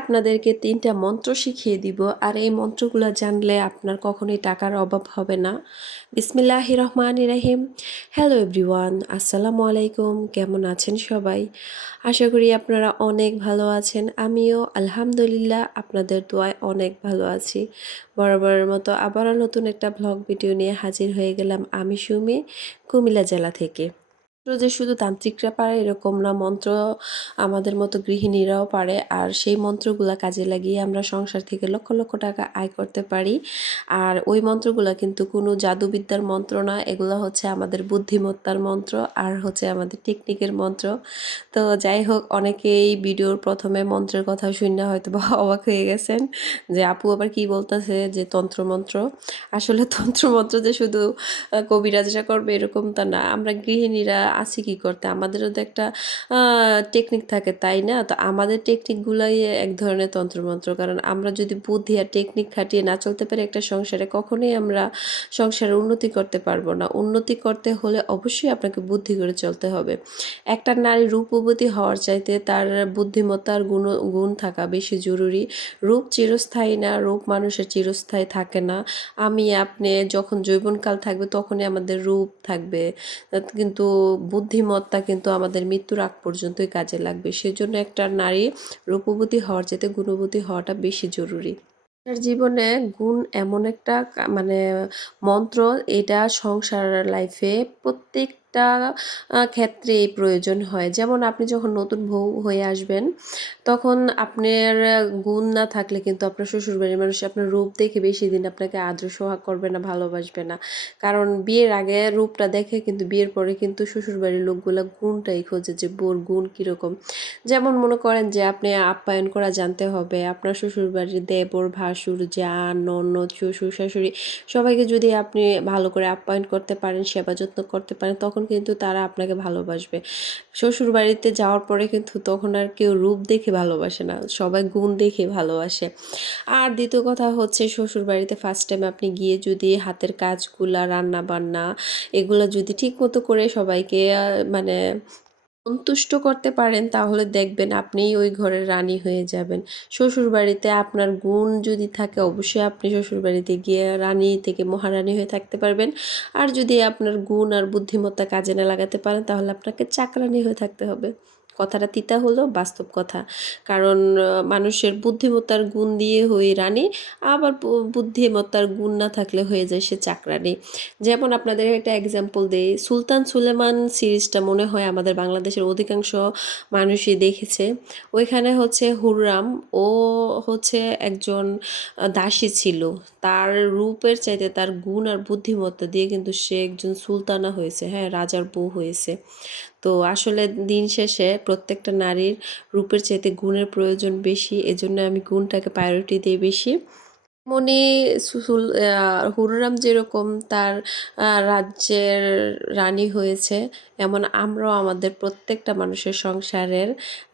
আপনাদেরকে তিনটা মন্ত্র শিখিয়ে দিব, আর এই মন্ত্রগুলো জানলে আপনার কখনোই টাকার অভাব হবে না। বিসমিল্লাহ রহমান রাহিম। হ্যালো এভরিওয়ান, আসসালামু আলাইকুম। কেমন আছেন সবাই? আশা করি আপনারা অনেক ভালো আছেন। আমিও আলহামদুলিল্লাহ আপনাদের দোয়ায় অনেক ভালো আছি। বরাবরের মতো আবারও নতুন একটা ব্লগ ভিডিও নিয়ে হাজির হয়ে গেলাম আমি সুমি কুমিল্লা জেলা থেকে। যে শুধু তান্ত্রিকরা পারে, এরকম না, মন্ত্র আমাদের মতো গৃহিণীরাও পারে। আর সেই মন্ত্রগুলো কাজে লাগিয়ে আমরা সংসার থেকে লক্ষ লক্ষ টাকা আয় করতে পারি। আর ওই মন্ত্রগুলা কিন্তু কোনো জাদুবিদ্যার মন্ত্র না, এগুলো হচ্ছে আমাদের বুদ্ধিমত্তার মন্ত্র আর হচ্ছে আমাদের টেকনিকের মন্ত্র। তো যাই হোক, অনেকেই ভিডিওর প্রথমে মন্ত্রের কথা শুনে হয়তো বা অবাক হয়ে গেছেন যে, আপু আবার কি বলতেছে যে তন্ত্রমন্ত্র? আসলে তন্ত্রমন্ত্র যে শুধু কবিরাজরা করবে এরকম তা না। আমরা গৃহিণীরা আছি কি করতে? আমাদেরও তো একটা টেকনিক থাকে, তাই না? তো আমাদের টেকনিকগুলাই এক ধরনের তন্ত্রমন্ত্র। কারণ আমরা যদি বুদ্ধি আর টেকনিক খাটিয়ে না চলতে পারি একটা সংসারে, কখনোই আমরা সংসারে উন্নতি করতে পারব না। উন্নতি করতে হলে অবশ্যই আপনাকে বুদ্ধি করে চলতে হবে। একটা নারী রূপবতী হওয়ার চাইতে তার বুদ্ধিমত্তার গুণ গুণ থাকা বেশি জরুরি। রূপ চিরস্থায়ী না, রূপ মানুষের চিরস্থায়ী থাকে না। আমি, আপনি যখন যৌবনকাল থাকবে, তখনই আমাদের রূপ থাকবে। কিন্তু বুদ্ধিমত্তা কিন্তু আমাদের মৃত্যুর আগ পর্যন্তই কাজে লাগবে। সেজন্য একটা নারী রূপবতী হওয়ার যেতে গুণবতী হওয়াটা বেশি জরুরি। জীবনে গুণ এমন একটা মানে মন্ত্র, এটা সংসার লাইফে প্রত্যেক প্রত্যেকটা ক্ষেত্রে প্রয়োজন হয়। যেমন আপনি যখন নতুন বউ হয়ে আসবেন, তখন আপনার গুণ না থাকলে কিন্তু আপনার শ্বশুরবাড়ির মানুষ আপনার রূপ দেখে বেশি দিন আপনাকে আদ্র সোহাগ করবে না, ভালোবাসবে না। কারণ বিয়ের আগে রূপটা দেখে কিন্তু বিয়ের পরে কিন্তু শ্বশুরবাড়ির লোকগুলো গুণটাই খোঁজে যে বোর গুণ কীরকম। যেমন মনে করেন যে আপনি আপ্যায়ন করা জানতে হবে, আপনার শ্বশুরবাড়ির দেবর, ভাসুর যা ননদ, শ্বশুর, শাশুড়ি সবাইকে যদি আপনি ভালো করে আপ্যায়ন করতে পারেন, সেবা যত্ন করতে পারেন, তখন কিন্তু তারা আপনাকে ভালোবাসবে। শ্বশুর বাড়িতে যাওয়ার পরে কিন্তু তখন আর কেউ রূপ দেখে ভালোবাসে না, সবাই গুণ দেখে ভালোবাসে। আর দ্বিতীয় কথা হচ্ছে শ্বশুর বাড়িতে ফার্স্ট টাইম আপনি গিয়ে যদি হাতের কাজগুলা রান্না বান্না এগুলো যদি ঠিক মতো করে সবাইকে মানে সন্তুষ্ট করতে পারেন, তাহলে দেখবেন আপনিই ওই ঘরের রানী হয়ে যাবেন। শ্বশুরবাড়িতে আপনার গুণ যদি থাকে, অবশ্যই আপনি শ্বশুরবাড়িতে গিয়ে রানী থেকে মহারানী হয়ে থাকতে পারবেন। আর যদি আপনার গুণ আর বুদ্ধিমত্তা কাজে না লাগাতে পারেন, তাহলে আপনাকে চাকরানি হয়ে থাকতে হবে। কথাটা তিতা হলো, বাস্তব কথা। কারণ মানুষের বুদ্ধিমত্তার গুণ দিয়ে হয়ে রানী, আবার বুদ্ধিমত্তার গুণ না থাকলে হয়ে যায় সে চাকরানি। যেমন আপনাদের একটা এক্সাম্পল দেই, সুলতান সুলেমান সিরিজটা মনে হয় আমাদের বাংলাদেশের অধিকাংশ মানুষই দেখেছে। ওইখানে হচ্ছে হুররাম, ও হচ্ছে একজন দাসী ছিল। তার রূপের চাইতে তার গুণ আর বুদ্ধিমত্তা দিয়ে কিন্তু সে একজন সুলতানা হয়েছে হ্যাঁ রাজার বউ হয়েছে। তো আসলে দিন শেষে প্রত্যেকটা নারীর রূপের চাইতে গুণের প্রয়োজন বেশি, এজন্য আমি গুণটাকে প্রায়োরিটি দিই বেশি। মনে সুসুল হুররাম যেরকম তার রাজ্যের রানী হয়েছে এমন আমরাও আমাদের প্রত্যেকটা মানুষের সংসারের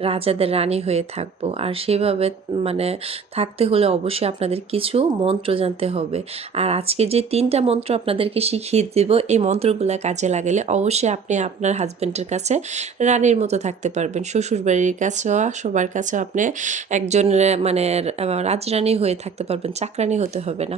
রাজাদের রানী হয়ে থাকব। আর সেভাবে মানে থাকতে হলে অবশ্যই আপনাদের কিছু মন্ত্র জানতে হবে। আর আজকে যে তিনটা মন্ত্র আপনাদেরকে শিখিয়ে দেব, এই মন্ত্রগুলো কাজে লাগালে অবশ্যই আপনি আপনার হাজব্যান্ডের কাছে রানীর মতো থাকতে পারবেন। শ্বশুরবাড়ির কাছেও সবার কাছেও আপনি একজন মানে রাজরানী হয়ে থাকতে পারবেন, চাকরানি হতে হবে না।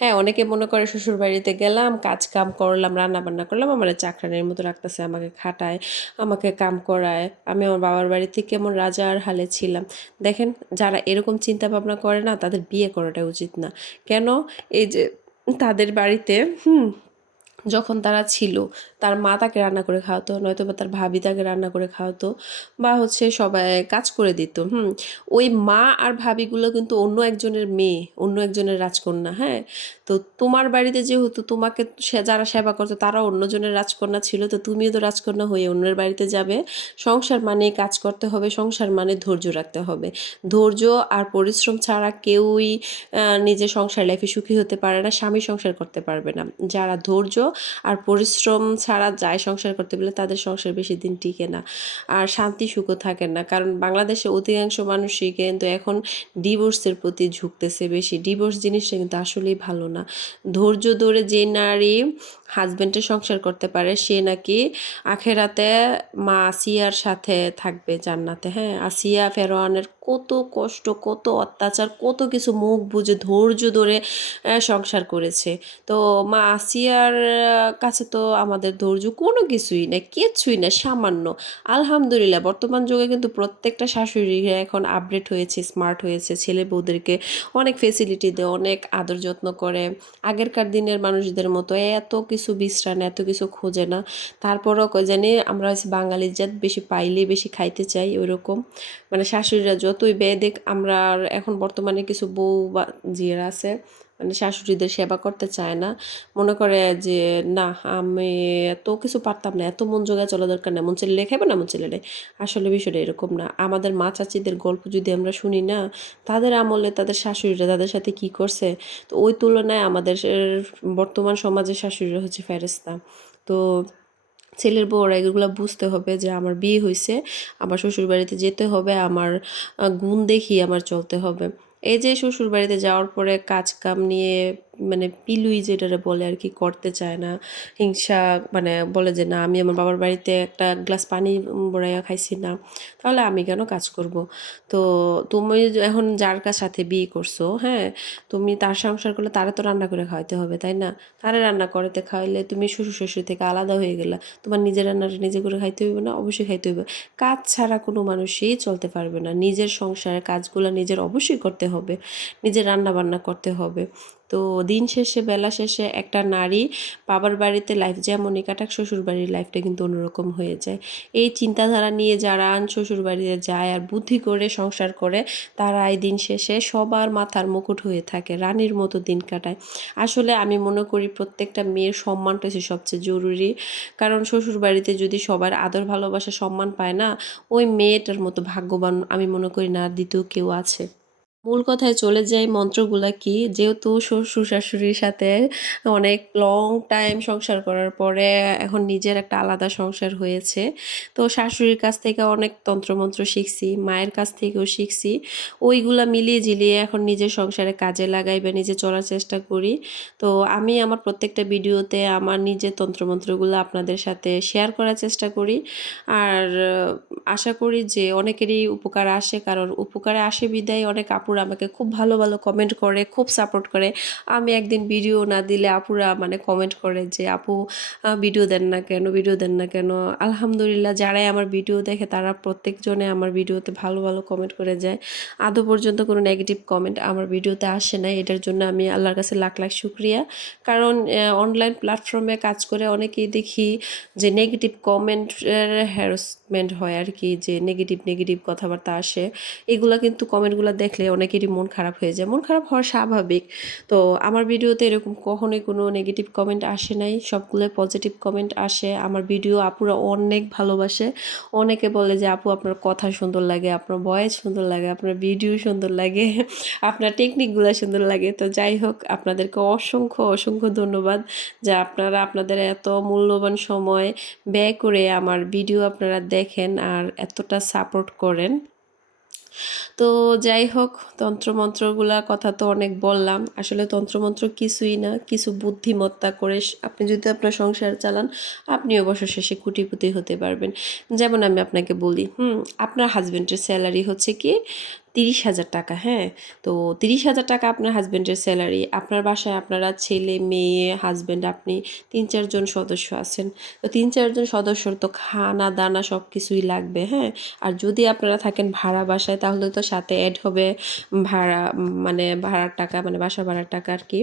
হ্যাঁ অনেকে মনে করে শ্বশুরবাড়িতে গেলাম, কাজ কাম করলাম রান্না বান্না করলাম, আমার চাকরানির মতো রাখতেছে আমাকে। আমাকে খাটায়, আমাকে কাম করায়। আমি আমার বাবার বাড়িতে কেমন রাজার হালে ছিলাম। দেখেন, যারা এরকম চিন্তা ভাবনা করে না, তাদের বিয়ে করাটা উচিত না। কেন? এই যে তাদের বাড়িতে, হুম, যখন তারা ছিল তার মা তাকে রান্না করে খাওয়াতো নয়তো বা তার ভাবি তাকে রান্না করে খাওয়াতো বা হচ্ছে সবাই কাজ করে দিত, হুম? ওই মা আর ভাবিগুলো কিন্তু অন্য একজনের মেয়ে, অন্য একজনের রাজকন্যা হ্যাঁ? তো তোমার বাড়িতে যেহেতু তোমাকে সে, যারা সেবা করতো তারা অন্যজনের রাজকন্যা ছিল, তো তুমিও তো রাজকন্যা হয়ে অন্যের বাড়িতে যাবে। সংসার মানে কাজ করতে হবে, সংসার মানে ধৈর্য রাখতে হবে। ধৈর্য আর পরিশ্রম ছাড়া কেউই নিজের সংসার লাইফে সুখী হতে পারে না, স্বামী সংসার করতে পারবে না। যারা ধৈর্য আর পরিশ্রম ছাড়া যায় সংসার করতে বলে তাদের সংসার বেশি দিন টিকে না। আর শান্তি সুখও থাকে না। কারণ বাংলাদেশে অধিকাংশ মানুষই কিন্তু এখন ডিভোর্সের প্রতি ঝুঁকতেছে বেশি। ডিভোর্স জিনিসটা কিন্তু আসলেই ভালো না। ধৈর্য ধরে যে নারী হাজবেন্ডের সংসার করতে পারে, সে নাকি আখেরাতে মা আসিয়ার সাথে থাকবে জান্নাতে। হ্যাঁ আসিয়া ফেরোয়ানের কত কষ্ট, কত অত্যাচার, কত কিছু মুখ বুঝে ধৈর্য ধরে সংসার করেছে। তো মা আসিয়ার কাছে তো আমাদের ধৈর্য কোনো কিছুই না কিছুই না সামান্য। আলহামদুলিল্লাহ, বর্তমান যুগে কিন্তু প্রত্যেকটা শাশুড়ি এখন আপডেট হয়েছে স্মার্ট হয়েছে, ছেলে বউদেরকে অনেক ফেসিলিটি দেয়, অনেক আদর যত্ন করে। আগেরকার দিনের মানুষদের মতো এত কিছু বিশ্রান এত কিছু খোঁজে না। তারপরও জানি, আমরা বাঙালির জাত বেশি পাইলে বেশি খাইতে চাই ওইরকম। মানে শাশুড়িরা যতই ব্যয় দেখ আমরা এখন বর্তমানে কিছু বউ বা জিয়েরা আছে মানে শাশুড়িদের সেবা করতে চায় না। মনে করে যে, না, আমি এত কিছু পারতাম না। এত মন জোগায় চলা দরকার না। মন ছেলে খাবে না মন ছেলে আসলে বিষয়টা এরকম না। আমাদের মা চাচিদের গল্প যদি আমরা শুনি না, তাদের আমলে তাদের শাশুড়িরা তাদের সাথে কি করছে? তো ওই তুলনায় আমাদের বর্তমান সমাজের শাশুড়িরা হচ্ছে ফেরেস্তা তো ছেলের বউরা এগুলো বুঝতে হবে যে, আমার বিয়ে হয়েছে আমার শ্বশুর বাড়িতে যেতে হবে, আমার গুণ দেখিয়ে আমার চলতে হবে। এই যে শ্বশুর বাড়িতে যাওয়ার পরে কাজ কাম নিয়ে মানে পিলুই যেটারে বলে আর কি করতে চায় না। হিংসা মানে বলে যে, না, আমি আমার বাবার বাড়িতে একটা গ্লাস পানি বড়াইয়া খাইছি না, তাহলে আমি কেন কাজ করব? তো তুমি এখন যার কার সাথে বিয়ে করছ হ্যাঁ তুমি তার সংসার করলে তারা তো রান্না করে খাওয়াইতে হবে, তাই না? তারা রান্না করতে খাওয়াইলে তুমি শ্বশুর শ্বশুর থেকে আলাদা হয়ে গেলা, তোমার নিজের রান্নাটা নিজে করে খাইতে হইবে না, অবশ্যই খাইতে হইবে। কাজ ছাড়া কোনো মানুষই চলতে পারবে না, নিজের সংসারের কাজগুলো নিজের অবশ্যই করতে হবে, নিজের রান্না বান্না করতে হবে। তো দিন শেষে, বেলা শেষে একটা নারী বাবার বাড়িতে লাইফ যেমনই কাটাক শ্বশুর বাড়ির লাইফটা কিন্তু অন্যরকম হয়ে যায়। এই চিন্তাধারা নিয়ে যারা শ্বশুর বাড়িতে যায় আর বুদ্ধি করে সংসার করে তারা এই দিন শেষে সবার মাথার মুকুট হয়ে থাকে, রানীর মতো দিন কাটায়। আসলে আমি মনে করি প্রত্যেকটা মেয়ের সম্মানটা হচ্ছে সবচেয়ে জরুরি। কারণ শ্বশুর বাড়িতে যদি সবার আদর, ভালোবাসা, সম্মান পায় না, ওই মেয়েটার মতো ভাগ্যবান আমি মনে করি না দ্বিতীয় কেউ আছে। মূল কথায় চলে যাই মন্ত্রগুলা কি? যেহেতু শ্বশুর, শাশুড়ির সাথে অনেক লং টাইম সংসার করার পরে এখন নিজের একটা আলাদা সংসার হয়েছে। তো শাশুড়ির কাছ থেকে অনেক তন্ত্রমন্ত্র শিখছি, মায়ের কাছ থেকেও শিখছি। ওইগুলা মিলিয়ে ঝিলিয়ে এখন নিজের সংসারে কাজে লাগাই বা নিজে চলার চেষ্টা করি। তো আমি আমার প্রত্যেকটা ভিডিওতে আমার নিজের তন্ত্রমন্ত্রগুলো আপনাদের সাথে শেয়ার করার চেষ্টা করি। আর আশা করি যে অনেকেরই উপকার আসে, কারণ উপকারে আসে বিদায়, অনেক আপুরা আমাকে খুব ভালো ভালো কমেন্ট করে, খুব সাপোর্ট করে। আমি একদিন ভিডিও না দিলে আপুরা মানে কমেন্ট করে যে, আপু ভিডিও দেন না কেন ভিডিও দেন না কেন? আলহামদুলিল্লাহ যারাই আমার ভিডিও দেখে তারা প্রত্যেকজনে আমার ভিডিওতে ভালো ভালো কমেন্ট করে যায়। আদৌ পর্যন্ত কোনো নেগেটিভ কমেন্ট আমার ভিডিওতে আসে না এটার জন্য আমি আল্লাহর কাছে লাখ লাখ শুক্রিয়া। কারণ অনলাইন প্ল্যাটফর্মে কাজ করে অনেকেই দেখি যে নেগেটিভ কমেন্টের হ্যারাসমেন্ট হয় আর কি যে নেগেটিভ নেগেটিভ কথাবার্তা আসে। এগুলা কিন্তু কমেন্টগুলো দেখলে অনেকেরই মন খারাপ হয়ে যায়। মন খারাপ হওয়া স্বাভাবিক। তো আমার ভিডিওতে এরকম কখনোই কোনো নেগেটিভ কমেন্ট আসে নাই। সবগুলো পজিটিভ কমেন্ট আসে। আমার ভিডিও আপুরা অনেক ভালোবাসে। অনেকে বলে যে, আপু, আপনার কথা সুন্দর লাগে, আপনার ভয়েস সুন্দর লাগে, আপনার ভিডিও সুন্দর লাগে, আপনার টেকনিকগুলো সুন্দর লাগে। তো যাই হোক, আপনাদেরকে অসংখ্য অসংখ্য ধন্যবাদ যে আপনারা আপনাদের এত মূল্যবান সময় ব্যয় করে আমার ভিডিও আপনারা দেখেন আর এতটা সাপোর্ট করেন। তো যাই হোক, তন্ত্রমন্ত্রগুলা কথা তো অনেক বললাম। আসলে তন্ত্রমন্ত্র কিছুই না, কিছু বুদ্ধিমত্তা করে আপনি যদি আপনার সংসার চালান, আপনি অবশ্য শেষে কুটিপুতি হতে পারবেন। যেমন আমি আপনাকে বলি, হুম, আপনার হাজব্যান্ডের স্যালারি হচ্ছে কি? তিরিশ হাজার টাকা হ্যাঁ? তো তিরিশ হাজার টাকা আপনার হাজবেন্ডের স্যালারি আপনার বাসায় আপনারা ছেলে, মেয়ে হাজবেন্ড আপনি তিন, চারজন সদস্য আছেন। তো তিন, চারজন সদস্যর তো খানা, দানা সব কিছুই লাগবে হ্যাঁ? আর যদি আপনারা থাকেন ভাড়া বাসায় তাহলে তো সাথে অ্যাড হবে ভাড়া মানে ভাড়ার টাকা মানে বাসা ভাড়ার টাকা আর কি।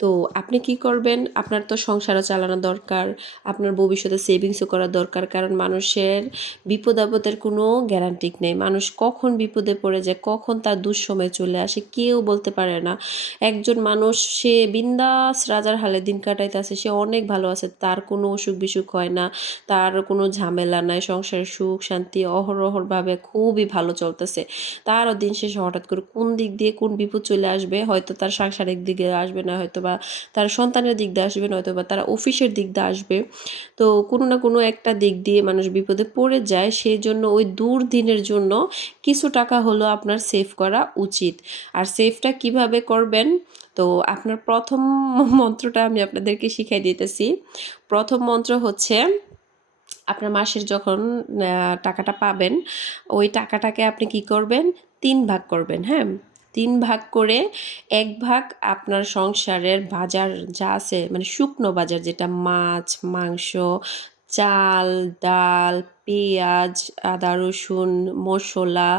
তো আপনি কি করবেন? আপনার তো সংসারও চালানো দরকার, আপনার ভবিষ্যতে সেভিংসও করা দরকার, কারণ মানুষের বিপদ আপদের কোনো গ্যারান্টি নেই। মানুষ কখন বিপদে পড়ে যায় কখন তার দুঃসময় চলে আসে কেউ বলতে পারে না। একজন মানুষ, সে বিন্দাস রাজার হালে দিন কাটাইতেছে, সে অনেক ভালো আছে, তার কোনো অসুখ বিসুখ হয় না, তার কোনো ঝামেলা নাই সংসারের সুখ, শান্তি অহরহরভাবে খুবই ভালো চলতেছে। তারও দিন শেষে হঠাৎ করে কোন দিক দিয়ে কোন বিপদ চলে আসবে, হয়তো তার সাংসারিক দিকে আসবে না হয়তো বা তার সন্তানের দিক দিয়ে আসবে নয়তো বা তার অফিসের দিক দিয়ে আসবে। তো কোনো না কোনো একটা দিক দিয়ে মানুষ বিপদে পড়ে যায় সেই জন্য ওই দুর্দিনের জন্য কিছু টাকা হলো আপনার আপনার সেভ করা উচিত। আর সেভটা কীভাবে করবেন? তো আপনার প্রথম মন্ত্রটা আমি আপনাদেরকে শিখাই দিতেছি। প্রথম মন্ত্র হচ্ছে, আপনার মাসের যখন টাকাটা পাবেন, ওই টাকাটাকে আপনি কি করবেন? তিন ভাগ করবেন হ্যাঁ? তিন ভাগ করে এক ভাগ আপনার সংসারের বাজার যা আছে মানে শুকনো বাজার যেটা মাছ, মাংস চাল, ডাল, পেঁয়াজ, আদা, রসুন, মশলা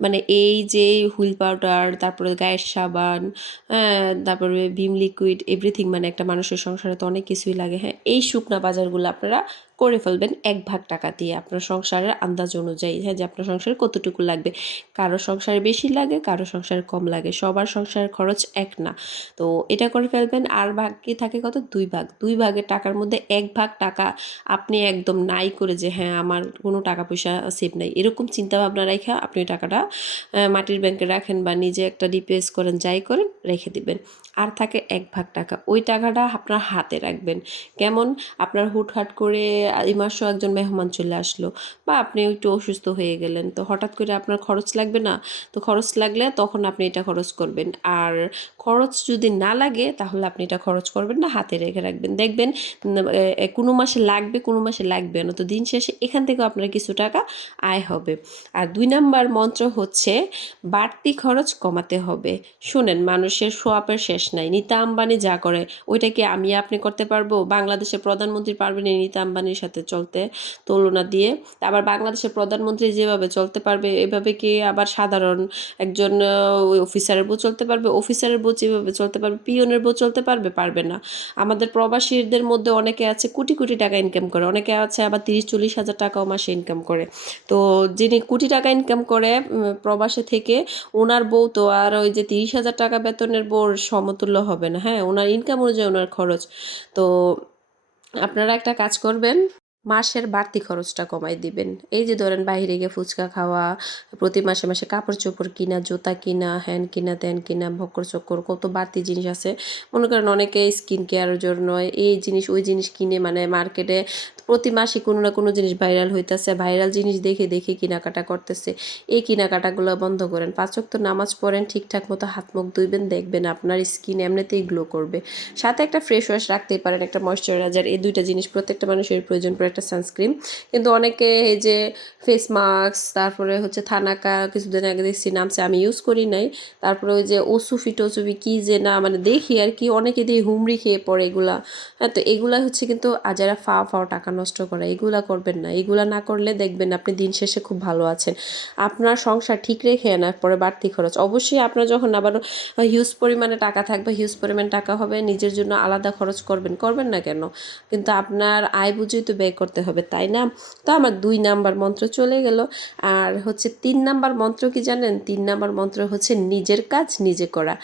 মানে এই যে হুইল পাউডার, তারপরে গায়ের সাবান হ্যাঁ তারপরে ভিম লিকুইড এভরিথিং মানে একটা মানুষের সংসারে তো অনেক কিছুই লাগে হ্যাঁ? এই শুকনা বাজারগুলো আপনারা করে ফেলবেন এক ভাগ টাকা দিয়ে আপনার সংসারের আন্দাজ অনুযায়ী হ্যাঁ যে আপনার সংসারে কতটুকু লাগবে। কারও সংসারে বেশি লাগে, কারও সংসারে কম লাগে। সবার সংসারের খরচ এক না। তো এটা করে ফেলবেন। আর ভাগ কি থাকে কত? দুই ভাগ। দুই ভাগের টাকার মধ্যে এক ভাগ টাকা আপনি একদম নাই করে যে হ্যাঁ আমার কোনো টাকা পয়সা সেভ নাই। এরকম চিন্তা ভাবনা রেখে আপনি টাকাটা মাটির ব্যাংকে রাখেন বা নিজে একটা ডিপিএস করেন, যাই করেন, রেখে দিবেন। আর থাকে এক ভাগ টাকা। ওই টাকাটা আপনার হাতে রাখবেন। কেমন? আপনার হুটহাট করে এই মাসও একজন মেহমান চলে আসলো। বা আপনি একটু অসুস্থ হয়ে গেলেন, তো হঠাৎ করে আপনার খরচ লাগবে না? তো খরচ লাগলে তখন আপনি এটা খরচ করবেন। আর খরচ যদি না লাগে, তাহলে আপনি এটা খরচ করবেন না, হাতে রেখে রাখবেন। দেখবেন কোনো মাসে লাগবে, কোনো মাসে লাগবে না। তো দিন শেষে এখান থেকেও আপনার কিছু টাকা আয় হবে। আর দুই নাম্বার মন্ত্র হচ্ছে, বাড়তি খরচ কমাতে হবে। শুনেন, মানুষের সোয়াপের শেষ নাই। নিতা আম্বানি যা করে, ওইটা কি আমি আপনি করতে পারব? বাংলাদেশের প্রধানমন্ত্রী পারবেন এই নিতা আম্বানির সাথে চলতে তুলনা দিয়ে। আবার বাংলাদেশের প্রধানমন্ত্রী যেভাবে চলতে পারবে, এভাবে কি আবার সাধারণ একজন অফিসারের বউ চলতে পারবে? অফিসারের বউ যেভাবে চলতে পারবে, পিয়নের বউ চলতে পারবে? পারবে না। আমাদের প্রবাসীদের মধ্যে অনেকে আছে কোটি কোটি টাকা ইনকাম করে, অনেকে আছে আবার তিরিশ, চল্লিশ হাজার টাকাও মাসে ইনকাম করে। তো যিনি কোটি টাকা ইনকাম করে প্রবাসে থেকে ওনার বউ তো আর ওই যে তিরিশ হাজার টাকা বেতনের বউর সমতুল্য হবে না হ্যাঁ? ওনার ইনকাম অনুযায়ী ওনার খরচ। তো আপনারা একটা কাজ করবেন মাসের বাড়তি খরচটা কমাই দিবেন। এই যে ধরেন বাইরে গিয়ে ফুচকা খাওয়া, প্রতি মাসে মাসে কাপড় চোপড় কিনা, জুতা কিনা হ্যান কিনা, ত্যান কিনা, ভক্কর চক্কর, কত বাড়তি জিনিস আছে। মনে করেন অনেকে স্কিন কেয়ারের জন্য এই জিনিস, ওই জিনিস কিনে মানে মার্কেটে প্রতি মাসে কোনো না কোনো জিনিস ভাইরাল হইতেছে, ভাইরাল জিনিস দেখে দেখে কেনাকাটা করতেছে। এই কেনাকাটাগুলো বন্ধ করেন। পাঁচক তো নামাজ পড়েন, ঠিকঠাক মতো হাত মুখ ধুইবেন, দেখবেন আপনার স্কিন এমনিতেই গ্লো করবে। সাথে একটা ফ্রেশ ওয়াশ রাখতেই পারেন, একটা ময়শ্চারাইজার এই দুইটা জিনিস প্রত্যেকটা মানুষের প্রয়োজন। পড়ে একটা সানস্ক্রিন কিন্তু অনেকে এই যে ফেস মাস্ক তারপরে হচ্ছে থানাকা, কিছুদিন আগে দেখছি নামছে, আমি ইউজ করি নাই। তারপরে ওই যে ওসুফি টসুফি কী যে না মানে দেখি আর কি, অনেকে দিয়ে হুমড়ি খেয়ে পড়ে এগুলা। হ্যাঁ তো এগুলা হচ্ছে কিন্তু যারা ফাও ফাও টাকা নষ্ট করে, এগুলা করবেন না। এগুলা না করলে দেখবেন আপনি দিন শেষে খুব ভালো আছেন। আপনার সংসার ঠিক রেখে আনার পরে বাড়তি খরচ। অবশ্যই আপনার যখন আবার হিউজ পরিমাণে টাকা থাকবে হিউজ পরিমাণ টাকা হবে, নিজের জন্য আলাদা খরচ করবেন। করবেন না কেন? কিন্তু আপনার আয় বুঝেই তো ব্যয় করতে হবে, তাই না? তো আমার দুই নাম্বার মন্ত্র চলে গেল। আর হচ্ছে তিন নাম্বার মন্ত্র কি জানেন? তিন নাম্বার মন্ত্র হচ্ছে নিজের কাজ নিজে করা।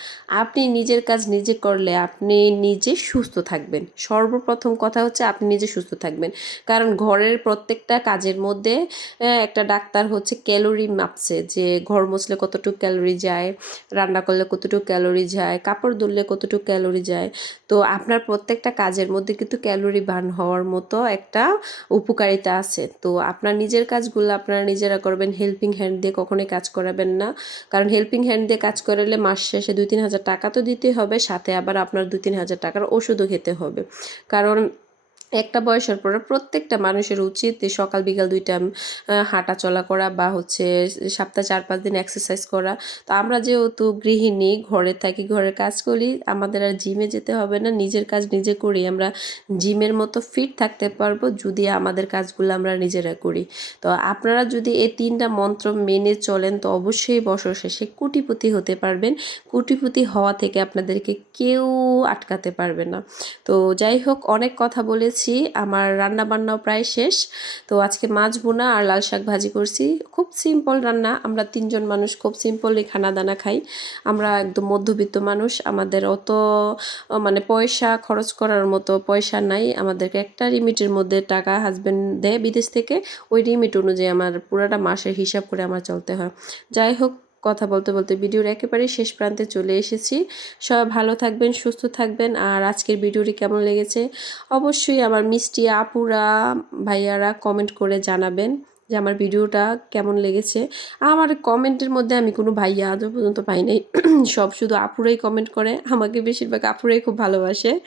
আপনি নিজের কাজ নিজে করলে আপনি নিজে সুস্থ থাকবেন। সর্বপ্রথম কথা হচ্ছে আপনি নিজে সুস্থ থাকবেন। কারণ ঘরের প্রত্যেকটা কাজের মধ্যে একটা ডাক্তার হচ্ছে ক্যালোরি মাপছে যে ঘর মুছলে কতটুকু ক্যালোরি যায়, রান্না করলে কতটুকু ক্যালোরি যায়, কাপড় ধুললে কতটুকু ক্যালোরি যায়। তো আপনার প্রত্যেকটা কাজের মধ্যে কিন্তু ক্যালোরি বার্ন হওয়ার মতো একটা উপকারিতা আছে। তো আপনার নিজের কাজগুলো আপনারা নিজেরা করবেন হেল্পিং হ্যান্ড দিয়ে কখনোই কাজ করাবেন না। কারণ হেল্পিং হ্যান্ড দিয়ে কাজ করালে মাস শেষে দুই তিন হাজার টাকা তো দিতে হবে, সাথে আবার আপনার দুই তিন হাজার টাকার ওষুধও খেতে হবে। কারণ একটা বয়সের পরে প্রত্যেকটা মানুষের উচিত সকাল বিকাল দুইটা হাঁটা চলা করা বা হচ্ছে সপ্তাহে চার পাঁচ দিন এক্সারসাইজ করা। তো আমরা যেহেতু গৃহিণী, ঘরে থাকি ঘরের কাজ করি, আমাদের আর জিমে যেতে হবে না। নিজের কাজ নিজে করি, আমরা জিমের মতো ফিট থাকতে পারব যদি আমাদের কাজগুলো আমরা নিজেরা করি। তো আপনারা যদি এই তিনটা মন্ত্র মেনে চলেন, তো অবশ্যই বছর শেষে কুটিপতি হতে পারবেন। কুটিপতি হওয়া থেকে আপনাদেরকে কেউ আটকাতে পারবে না। তো যাই হোক, অনেক কথা বলে করেছি, আমার রান্না বান্নাও প্রায় শেষ। তো আজকে মাছ বোনা আর লাল শাক ভাজি করছি। খুব সিম্পল রান্না, আমরা তিনজন মানুষ খুব সিম্পলই খানা দানা খাই। আমরা একদম মধ্যবিত্ত মানুষ, আমাদের অত মানে পয়সা খরচ করার মতো পয়সা নাই। আমাদেরকে একটা লিমিটের মধ্যে টাকা হাজব্যান্ড দেয় বিদেশ থেকে, ওই লিমিট অনুযায়ী আমার পুরাটা মাসের হিসাব করে আমার চলতে হয়। যাই হোক কথা বলতে বলতে ভিডিওর একেবারে শেষ প্রান্তে চলে এসেছি। সবাই ভালো থাকবেন, সুস্থ থাকবেন। আর আজকের ভিডিওটি কেমন লেগেছে? অবশ্যই আমার মিষ্টি আপুরা ভাইয়ারা কমেন্ট করে জানাবেন। যে আমার ভিডিওটা কেমন লেগেছে। আমার কমেন্টের মধ্যে আমি কোনো ভাইয়া আজও পর্যন্ত পাই নাই। সব শুধু আপুরাই কমেন্ট করে, আমাকে বেশিরভাগ আপুরাই খুব ভালোবাসে।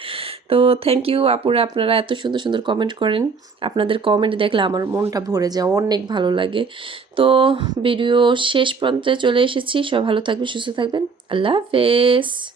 তো থ্যাংক ইউ আপুরা, আপনারা এত সুন্দর সুন্দর কমেন্ট করেন। আপনাদের কমেন্ট দেখলে আমার মনটা ভরে যায়, অনেক ভালো লাগে। তো ভিডিও শেষ প্রান্তে চলে এসেছি সব ভালো থাকবেন, সুস্থ থাকবেন। আল্লাহ হাফেজ।